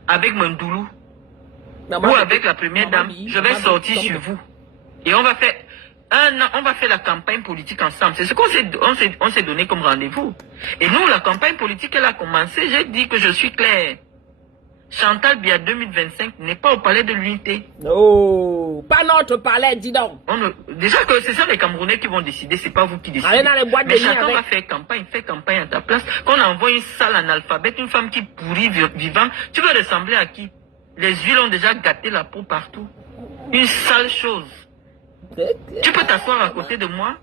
avec mon doulou ou avec la première dame, je vais sortir sur vous. Et on va faire la campagne politique ensemble. C'est ce qu'on s'est donné comme rendez-vous. Et nous, la campagne politique, elle a commencé. J'ai dit que je suis clair. Chantal Biya 2025 n'est pas au palais de l'unité. Non, pas notre palais, dis donc. Déjà que ce sont les Camerounais qui vont décider, c'est pas vous qui décidez. Allez dans les boîtes. Mais chacun va faire campagne à ta place. Qu'on envoie une sale analphabète, une femme qui pourrit vivant, tu veux ressembler à qui? Les huiles ont déjà gâté la peau partout. Une sale chose. Tu peux t'asseoir à côté de moi?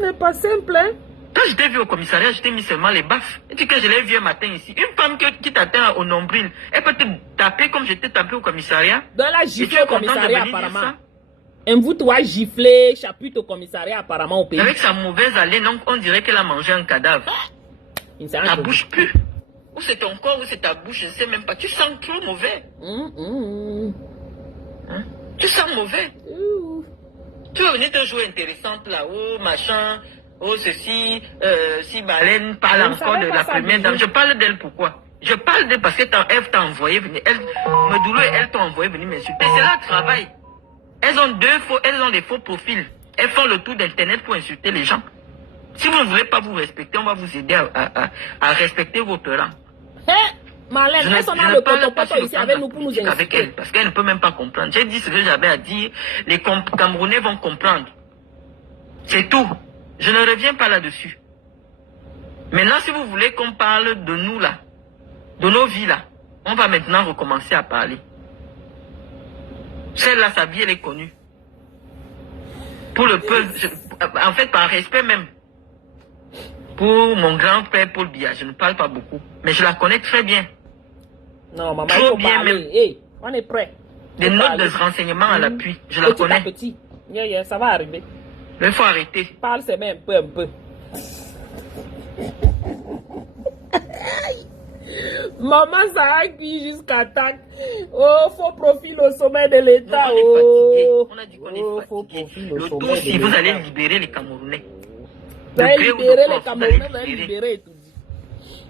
Mais pas simple, hein? Quand je t'ai vu au commissariat, je t'ai mis seulement les baffes. Et puis que je l'ai vu un matin ici, une femme qui t'atteint au nombril, elle peut te taper comme je t'ai tapé au commissariat. Donc elle a giflé au commissariat apparemment. Mvuto a giflé, chapute au commissariat apparemment au pays. Avec sa mauvaise haleine, on dirait qu'elle a mangé un cadavre. Ta bouche pue. Ou c'est ton corps, ou c'est ta bouche, je ne sais même pas. Tu sens trop mauvais. Hein? Tu sens mauvais. Tu vas venir te jouer intéressante là-haut, machin. Oh, ceci, si Baleine parle encore de la première dame. Je parle d'elle pourquoi? Je parle d'elle parce que elle t'a envoyé venir. Medoulou et elle t'ont envoyé venir m'insulter. C'est leur travail. Elles ont des faux profils. Elles font le tour d'internet pour insulter les gens. Si vous ne voulez pas vous respecter, on va vous aider à respecter votre rang. Marlène, je ne parle pas ici avec nous pour nous insulter. Avec elle, parce qu'elle ne peut même pas comprendre. J'ai dit ce que j'avais à dire. Les Camerounais vont comprendre. C'est tout. Je ne reviens pas là-dessus. Maintenant, si vous voulez qu'on parle de nous là, de nos vies là, on va maintenant recommencer à parler. Celle-là, sa vie, elle est connue. Pour le peuple, en fait, par respect même. Pour mon grand-père Paul Biya, je ne parle pas beaucoup, mais je la connais très bien. Non, maman, il faut bien parler. Même. Hey, on est prêt. Des notes de renseignement à l'appui, je la connais. Petit. Ça va arriver. Mais il faut arrêter. Parle c'est même un peu. Maman, ça a cuit jusqu'à temps. Oh, faux profil au sommet de l'État. On a dit qu'on est fatigué. Le tout, si vous allez libérer les Camerounais. Vous allez libérer les Camerounais, vous allez libérer tout.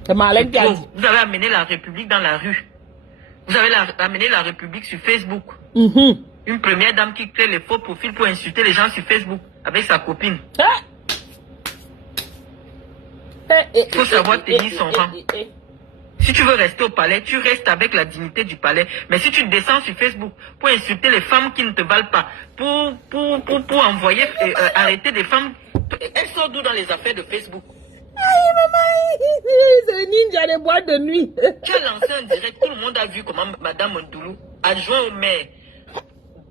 C'est Marlène qui a dit. Vous avez amené la République dans la rue. Vous avez amené la République sur Facebook. Une première dame qui crée les faux profils pour insulter les gens sur Facebook avec sa copine. Il faut savoir tenir son rang. Si tu veux rester au palais, tu restes avec la dignité du palais. Mais si tu descends sur Facebook pour insulter les femmes qui ne te valent pas, pour envoyer, arrêter des femmes, elles sont d'où dans les affaires de Facebook? Aïe, maman, c'est ninja des boîtes de nuit. Tu as lancé un direct, tout le monde a vu comment Madame Ndoulou, adjoint au maire,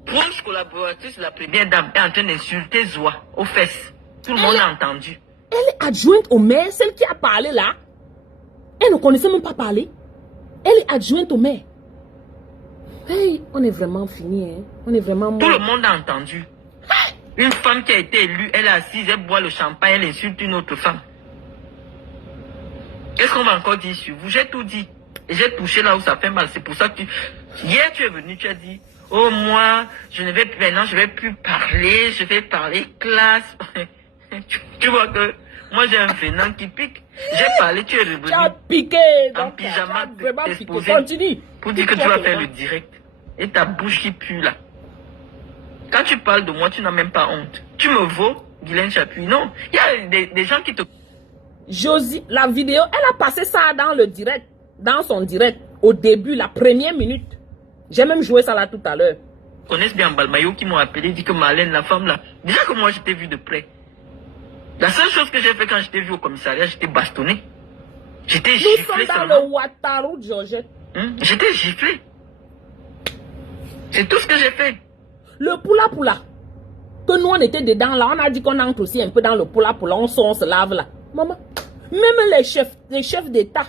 proche collaboratrice de la première dame, est en train d'insulter Zoua aux fesses. Tout le monde a entendu. Elle est adjointe au maire, celle qui a parlé là. Elle ne connaissait même pas parler. Elle est adjointe au maire. Hey, on est vraiment fini, hein. On est vraiment mort. Tout le monde a entendu. Une femme qui a été élue, elle est assise, elle boit le champagne, elle insulte une autre femme. Qu'est-ce qu'on va encore dire sur vous? J'ai tout dit. Et j'ai touché là où ça fait mal. C'est pour ça que hier tu es venu, tu as dit, oh moi, je ne vais plus, maintenant je vais plus parler, je vais parler classe. Tu vois que moi j'ai un venin qui pique. J'ai parlé, tu es revenu. Tu as piqué. En pyjama, t'exposer. Continue. Pour dire que tu vas faire le direct. Et ta bouche qui pue là. Quand tu parles de moi, tu n'as même pas honte. Tu me vaux, Guylaine Chapuis. Non, il y a des gens qui te... Josie, la vidéo, elle a passé ça dans le direct. Dans son direct. Au début, la première minute. J'ai même joué ça là tout à l'heure. Connaissent bien Balmayo qui m'ont appelé, dit que Marlène, la femme là. Déjà que moi, je t'ai vu de près. La seule chose que j'ai fait quand je t'ai vu au commissariat, j'étais bastonné. J'étais giflé. Nous sommes dans le Ouattara, Georgette. J'étais giflé. C'est tout ce que j'ai fait. Le poula. Que nous, on était dedans là. On a dit qu'on entre aussi un peu dans le poula. On se lave là. Maman. Même les chefs d'État.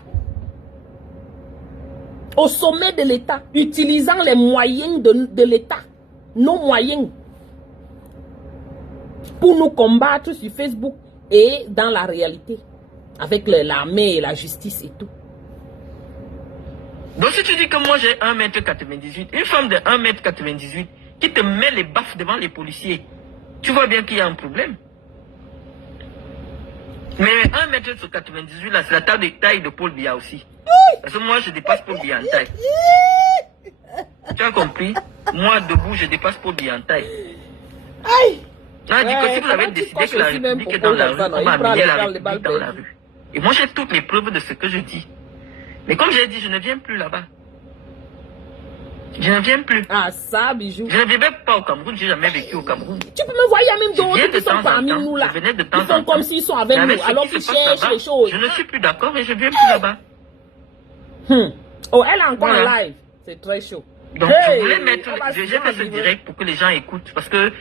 Au sommet de l'État. Utilisant les moyens de l'État. Nos moyens. Pour nous combattre sur Facebook. Et dans la réalité. Avec l'armée et la justice et tout. Donc si tu dis que moi j'ai 1,98 m, une femme de 1,98 m qui te met les baffes devant les policiers, tu vois bien qu'il y a un problème. Mais 1,98 m là, c'est la taille de Paul Biya aussi. Parce que moi je dépasse Paul Biya en taille. Tu as compris? Moi debout je dépasse Paul Biya en taille. On a dit que si vous avez décidé que la République est dans la rue, on va amener la République dans la rue. Et moi j'ai toutes les preuves de ce que je dis. Mais comme j'ai dit, je ne viens plus là-bas. Je ne viens plus. Ah, ça, bijou. Je ne vivais pas au Cameroun, j'ai jamais vécu au Cameroun. Tu peux me voir, il y a même d'autres qui sont parmi nous là. Ils font comme s'ils sont avec nous, alors qu'ils cherchent les choses. Je ne suis plus d'accord et je ne viens plus là-bas. Oh, elle est encore en live. C'est très chaud. Donc, je voulais mettre... J'ai fait ce direct pour que les gens écoutent. Parce que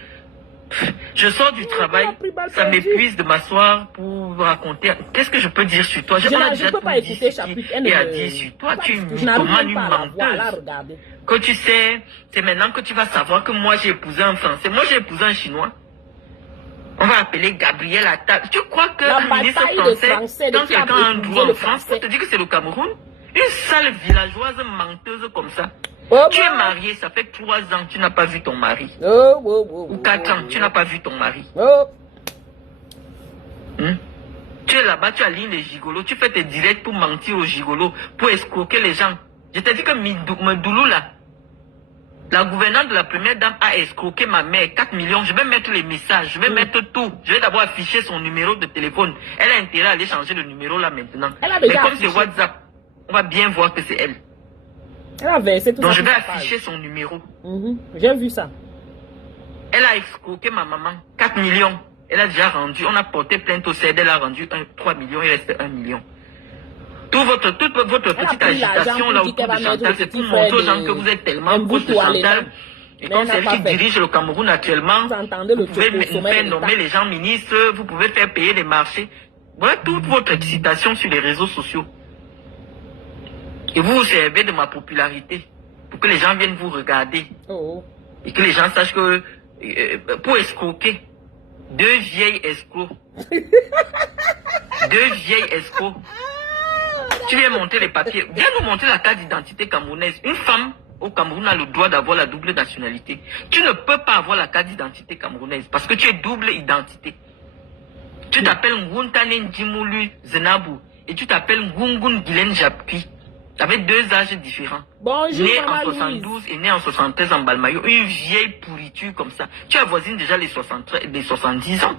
je sors du travail, ça m'épuise de m'asseoir pour raconter. Qu'est-ce que je peux dire sur toi? Je ne peux pas écouter Chapuis. Et à dire sur toi, tu es une mythomane, une menteuse. Que tu sais, c'est maintenant que tu vas savoir que moi j'ai épousé un Français. Moi j'ai épousé un Chinois. On va appeler Gabriel Attal. Tu crois que un ministre français, quand quelqu'un a un droit en France, on te dit que c'est le Cameroun? Une sale villageoise menteuse comme ça. Tu es marié, ça fait 3 ans, tu n'as pas vu ton mari. Ou 4 ans, tu n'as pas vu ton mari. Tu es là-bas, tu alignes les gigolos, tu fais tes directs pour mentir aux gigolos, pour escroquer les gens. Je t'ai dit que Medoulou là, la gouvernante de la première dame a escroqué ma mère, 4 millions, je vais mettre les messages, je vais mettre tout. Je vais d'abord afficher son numéro de téléphone. Elle a intérêt à aller changer le numéro là maintenant. Mais comme c'est WhatsApp, on va bien voir que c'est elle. Elle a versé tout ça. Donc je vais afficher son numéro. J'ai vu ça. Elle a escroqué ma maman, 4 millions. Elle a déjà rendu, on a porté plainte au CED, elle a rendu 3 millions, il reste 1 million. Toute votre petite agitation là autour de Chantal, c'est pour montrer aux gens que vous êtes tellement proche de Chantal. Et comme c'est elle qui dirige le Cameroun actuellement, vous pouvez faire nommer les gens ministres, vous pouvez faire payer les marchés. Voilà toute votre excitation sur les réseaux sociaux. Et vous vous servez de ma popularité pour que les gens viennent vous regarder. Et que les gens sachent que pour escroquer, 2 vieilles escrocs. 2 vieilles escrocs. Tu viens monter les papiers. Viens nous montrer la carte d'identité camerounaise. Une femme au Cameroun a le droit d'avoir la double nationalité. Tu ne peux pas avoir la carte d'identité camerounaise parce que tu es double identité. Tu t'appelles Nguntane Njimulu Zenabou et tu t'appelles Ngungun Guylaine Chapuis. Avec 2 âges différents. Bonjour, né en 72 et né en 73 en Balmayo. Une vieille pourriture comme ça. Tu avoisines déjà les 70 ans.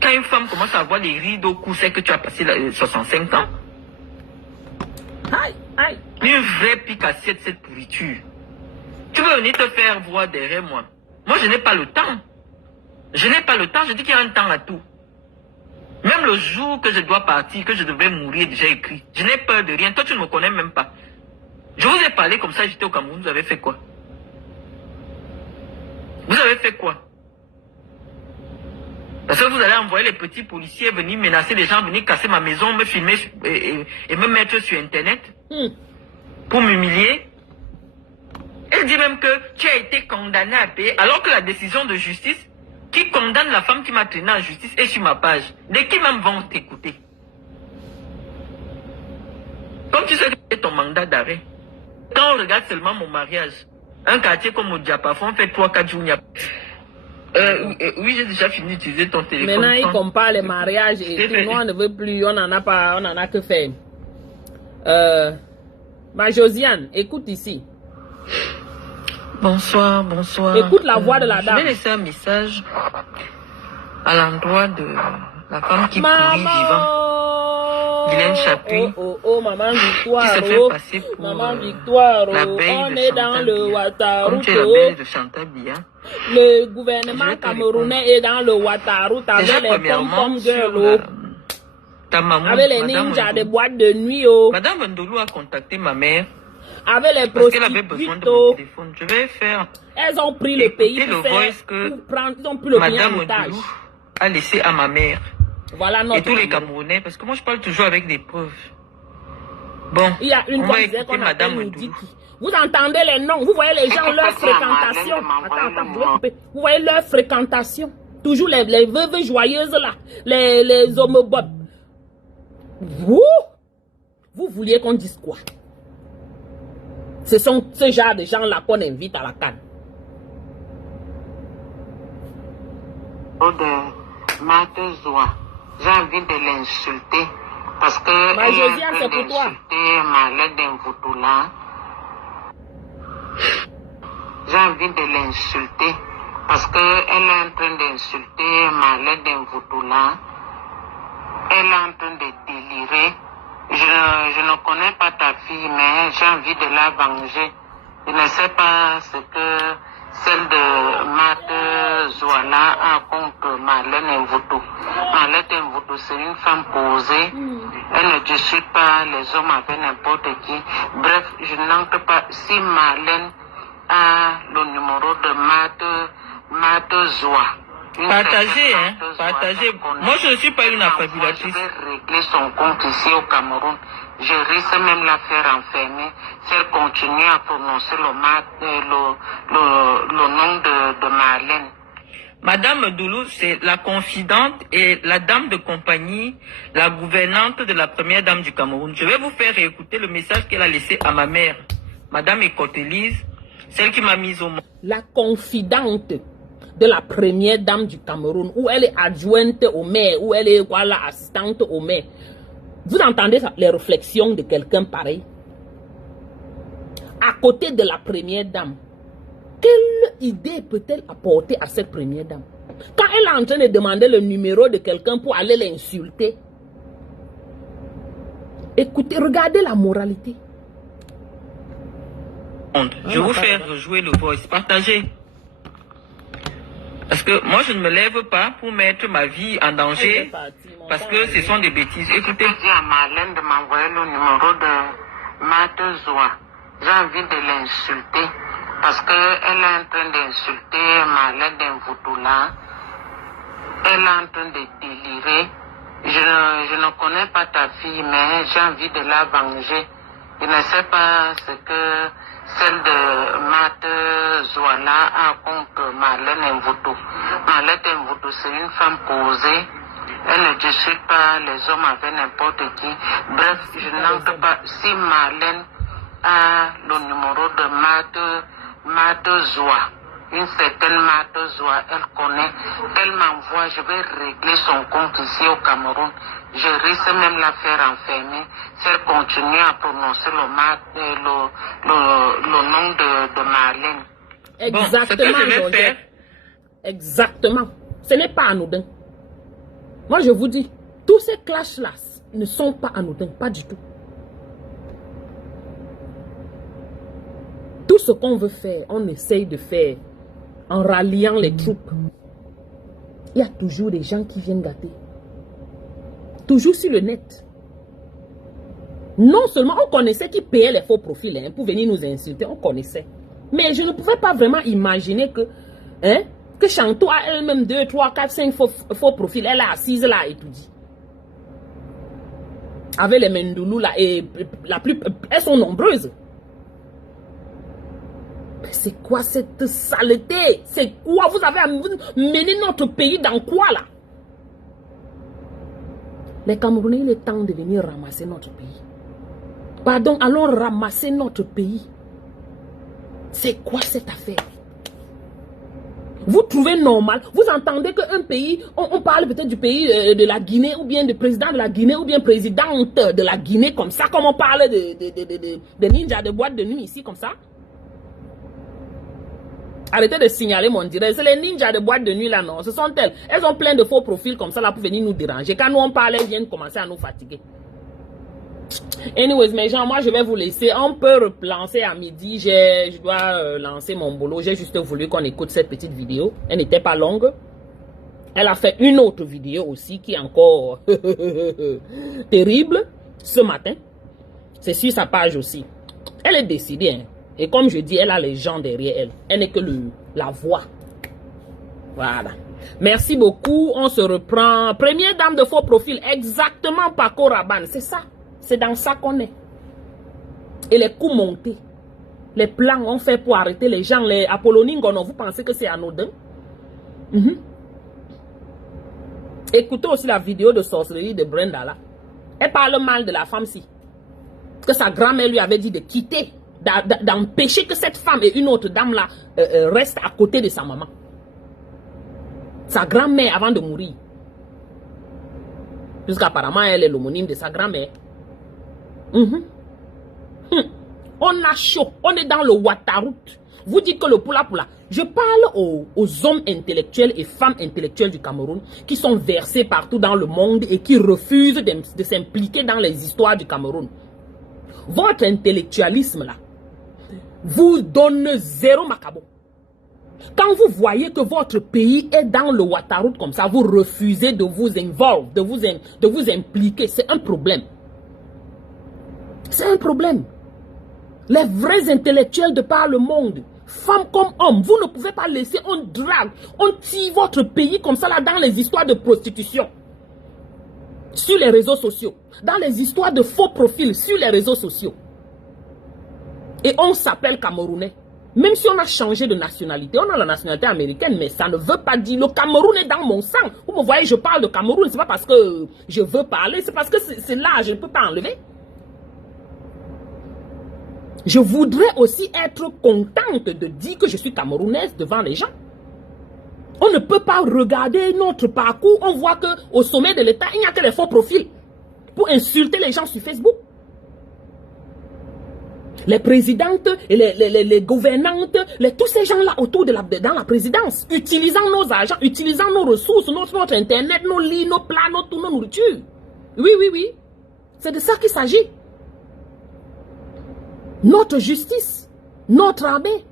Quand une femme commence à avoir les rides au cou, c'est que tu as passé 65 ans. Une vraie pique assiette, cette pourriture. Tu veux venir te faire voir derrière moi. Moi, je n'ai pas le temps. Je n'ai pas le temps. Je dis qu'il y a un temps à tout. Même le jour que je dois partir, que je devais mourir, déjà écrit. Je n'ai peur de rien. Toi, tu ne me connais même pas. Je vous ai parlé comme ça, j'étais au Cameroun. Vous avez fait quoi? Vous avez fait quoi? Parce que vous allez envoyer les petits policiers venir menacer les gens, venir casser ma maison, me filmer et me mettre sur Internet pour m'humilier. Elle dit même que tu as été condamné à payer, alors que la décision de justice qui condamne la femme qui m'a traîné en justice est sur ma page. De qui même vont t'écouter? Comme tu sais que c'est ton mandat d'arrêt. Quand on regarde seulement mon mariage, un quartier comme au Diapason fait 3-4 jours, il n'y a oui, j'ai déjà fini d'utiliser ton téléphone. Maintenant, il compare les mariages et tout. Nous, on ne veut plus, on n'en a pas, on n'en a que faire. Ma Josiane, écoute ici. Bonsoir, bonsoir. Écoute la voix de la dame. Je vais laisser un message à l'endroit de la femme qui pourrit vivant. Guylaine Chapuis. Oh, maman Victoire. Qui se fait passer pour maman Victoire. la belle On de est dans Chantal le Biya. Ouattara. Comme tu es la belle de Chantal Biya. Le gouvernement camerounais est dans le Ouattara. Déjà, Avec les premièrement, girl, ta maman, avec les ninjas des boîtes de nuit. Madame Wendolu a contacté ma mère. Avec les parce qu'elle avait besoin de mon prostituées. téléphone. Je vais faire. Elles ont pris le pays le pour faire, voice que pour prendre, ils ont pris le pays Madame en otage. Wendolu a laissé à ma mère. Voilà notre et tous les Cameroun. Camerounais, parce que moi je parle toujours avec des preuves. Bon, Il y a une on fois va qu'on écouter appelle Madame nous Wendolu. dit. Vous entendez les noms, vous voyez les gens, leur fréquentation. Attends, je vais couper. Vous voyez leur fréquentation. Toujours les veuves joyeuses là, les homobobs. Vous vouliez qu'on dise quoi? Ce sont ce genre de gens là qu'on invite à la canne. De Matezoa, j'ai envie de l'insulter parce que Ma Josiane, c'est pour toi. Malais d'Invoutoula. J'ai envie de l'insulter parce que elle est en train d'insulter Malais d'Invoutoula. Elle est en train de délirer. Je ne connais pas ta fille, mais j'ai envie de la venger. Je ne sais pas ce que celle de Mat Zouala a contre Marlène Mvuto. Marlène Mvuto, c'est une femme posée. Elle ne discute pas les hommes avec n'importe qui. Bref, je n'entre pas. Si Marlène a le numéro de Mat Zoua. Partagez, hein, partagez. Moi, je ne suis pas une affabulatrice. Je vais régler son compte ici au Cameroun. Je risque même la faire enfermer. Si elle continue à prononcer le nom de Marlène. Madame Doulou, c'est la confidente et la dame de compagnie, la gouvernante de la première dame du Cameroun. Je vais vous faire écouter le message qu'elle a laissé à ma mère, Madame Écotelise, celle qui m'a mise au monde. La confidente de la première dame du Cameroun, où elle est adjointe au maire, où elle est voilà, assistante au maire. Vous entendez ça, les réflexions de quelqu'un pareil? À côté de la première dame, quelle idée peut-elle apporter à cette première dame? Quand elle est en train de demander le numéro de quelqu'un pour aller l'insulter, écoutez, regardez la moralité. Je vous fais rejouer le voice, partagez. Parce que moi, je ne me lève pas pour mettre ma vie en danger parce que ce sont des bêtises. Écoutez. Je dis à Marlène de m'envoyer le numéro de Matezoa. J'ai envie de l'insulter parce qu'elle est en train d'insulter Marlène d'Invoutoula. Elle est en train de délirer. Je ne connais pas ta fille, mais j'ai envie de la venger. Je ne sais pas ce que celle de Mat Zouala a contre Marlène Mvuto. Marlène Mvuto, c'est une femme posée. Elle ne discute pas les hommes avec n'importe qui. Bref, je n'entre pas. Si Marlène a le numéro de Mat Zoua, une certaine Mat Zoua, elle connaît, elle m'envoie, je vais régler son compte ici au Cameroun. Je risque même la faire enfermer si elle continue à prononcer le nom de Marlène. Exactement, bon, ce que je vais faire. Exactement. Ce n'est pas anodin. Moi, je vous dis, tous ces clashs-là ne sont pas anodins, pas du tout. Tout ce qu'on veut faire, on essaye de faire en ralliant les troupes. Il y a toujours des gens qui viennent gâter. Toujours sur le net. Non seulement on connaissait qui payait les faux profils hein, pour venir nous insulter, on connaissait. Mais je ne pouvais pas vraiment imaginer que, hein, que Chanto a elle-même 2, 3, 4, 5 faux profils. Elle est assise là et tout dit. Avec les Mendoulou là, et elles sont nombreuses. Mais c'est quoi cette saleté? C'est quoi? Vous avez mené notre pays dans quoi là? Les Camerounais, il est temps de venir ramasser notre pays. Pardon, allons ramasser notre pays. C'est quoi cette affaire? Vous trouvez normal? Vous entendez qu'un pays, on parle peut-être du pays de la Guinée, ou bien du président de la Guinée, ou bien présidente de la Guinée, comme ça, comme on parle de ninjas de boîte de nuit ici, comme ça? Arrêtez de signaler mon direct. C'est les ninjas de boîte de nuit là, non? Ce sont elles. Elles ont plein de faux profils comme ça là pour venir nous déranger. Quand nous on parle, elles viennent commencer à nous fatiguer. Anyways, mes gens, moi je vais vous laisser. On peut relancer à midi. Je dois lancer mon boulot. J'ai juste voulu qu'on écoute cette petite vidéo. Elle n'était pas longue. Elle a fait une autre vidéo aussi qui est encore terrible ce matin. C'est sur sa page aussi. Elle est décidée. Hein. Et comme je dis, elle a les gens derrière elle. Elle n'est que la voix. Voilà. Merci beaucoup. On se reprend. Première dame de faux profil. Exactement Paco Rabanne. C'est ça. C'est dans ça qu'on est. Et les coups montés. Les plans ont fait pour arrêter les gens. Les Apollonie Ngono, vous pensez que c'est anodin? Écoutez aussi la vidéo de sorcellerie de Brenda là. Elle parle mal de la femme-ci. Que sa grand-mère lui avait dit de quitter. D'empêcher que cette femme et une autre dame là restent à côté de sa maman. Sa grand-mère avant de mourir. Puisqu'apparemment elle est l'homonyme de sa grand-mère. On a chaud. On est dans le Ouattaroute. Vous dites que le poula. Je parle aux hommes intellectuels et femmes intellectuelles du Cameroun qui sont versés partout dans le monde et qui refusent de s'impliquer dans les histoires du Cameroun. Votre intellectualisme là vous donne zéro macabo. Quand vous voyez que votre pays est dans le Ouattaroute comme ça, vous refusez de vous involver, de vous impliquer. C'est un problème. C'est un problème. Les vrais intellectuels de par le monde, femmes comme hommes, vous ne pouvez pas laisser, on drague, on tire votre pays comme ça là dans les histoires de prostitution. Sur les réseaux sociaux. Dans les histoires de faux profils sur les réseaux sociaux. Et on s'appelle Camerounais. Même si on a changé de nationalité, on a la nationalité américaine, mais ça ne veut pas dire le Cameroun est dans mon sang. Vous me voyez, je parle de Cameroun, c'est pas parce que je veux parler, c'est parce que c'est là, je ne peux pas enlever. Je voudrais aussi être contente de dire que je suis camerounaise devant les gens. On ne peut pas regarder notre parcours, on voit qu'au sommet de l'État, il n'y a que les faux profils pour insulter les gens sur Facebook. Les présidentes, et les gouvernantes, tous ces gens-là autour dans la présidence, utilisant nos agents, utilisant nos ressources, notre internet, nos lits, nos plats, nos nourritures. Oui. C'est de ça qu'il s'agit. Notre justice, notre armée,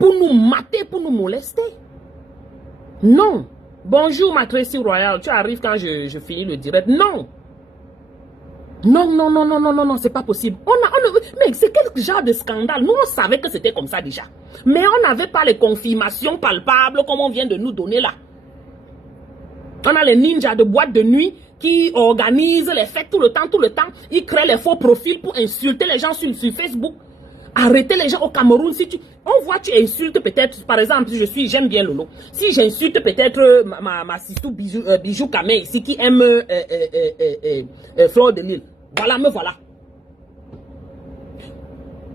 pour nous mater, pour nous molester. Non. Bonjour ma Tracy Royal, tu arrives quand je finis le direct. Non. Non, c'est pas possible. Mais c'est quel genre de scandale? Nous, on savait que c'était comme ça déjà. Mais on n'avait pas les confirmations palpables comme on vient de nous donner là. On a les ninjas de boîte de nuit qui organisent les fêtes tout le temps. Ils créent les faux profils pour insulter les gens sur Facebook. Arrêtez les gens au Cameroun. On voit tu insultes peut-être, par exemple, si j'aime bien Lolo. Si j'insulte peut-être ma sistou Bijou Kamé ici qui aime Fleur de Lille. Voilà, me voilà.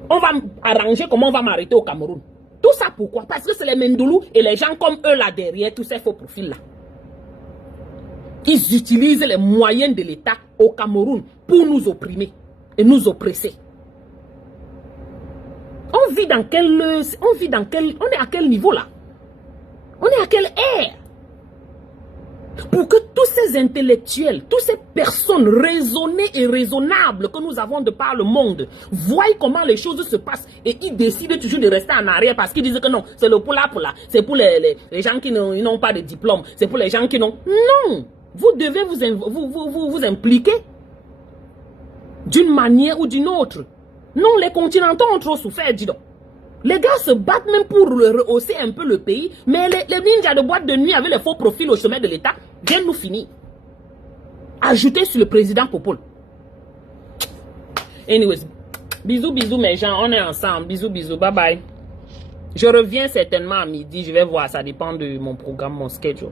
On va arranger comment on va m'arrêter au Cameroun. Tout ça pourquoi? Parce que c'est les Mendoulou et les gens comme eux là derrière, tous ces faux profils là. Ils utilisent les moyens de l'État au Cameroun pour nous opprimer et nous oppresser. On est à quel niveau là? On est à quelle ère? Pour que tous ces intellectuels, toutes ces personnes raisonnées et raisonnables que nous avons de par le monde voient comment les choses se passent et ils décident toujours de rester en arrière parce qu'ils disent que non, c'est le poula, c'est pour les gens qui n'ont pas de diplôme, c'est pour les gens qui n'ont... Non! Vous devez vous impliquer d'une manière ou d'une autre. Non, les continentaux ont trop souffert, dis donc. Les gars se battent même pour rehausser un peu le pays, mais les ninjas de boîte de nuit avec les faux profils au sommet de l'État viennent nous finir. Ajouter sur le président Popol. Anyways, bisous mes gens, on est ensemble. Bisous, bye bye. Je reviens certainement à midi, je vais voir, ça dépend de mon programme, mon schedule.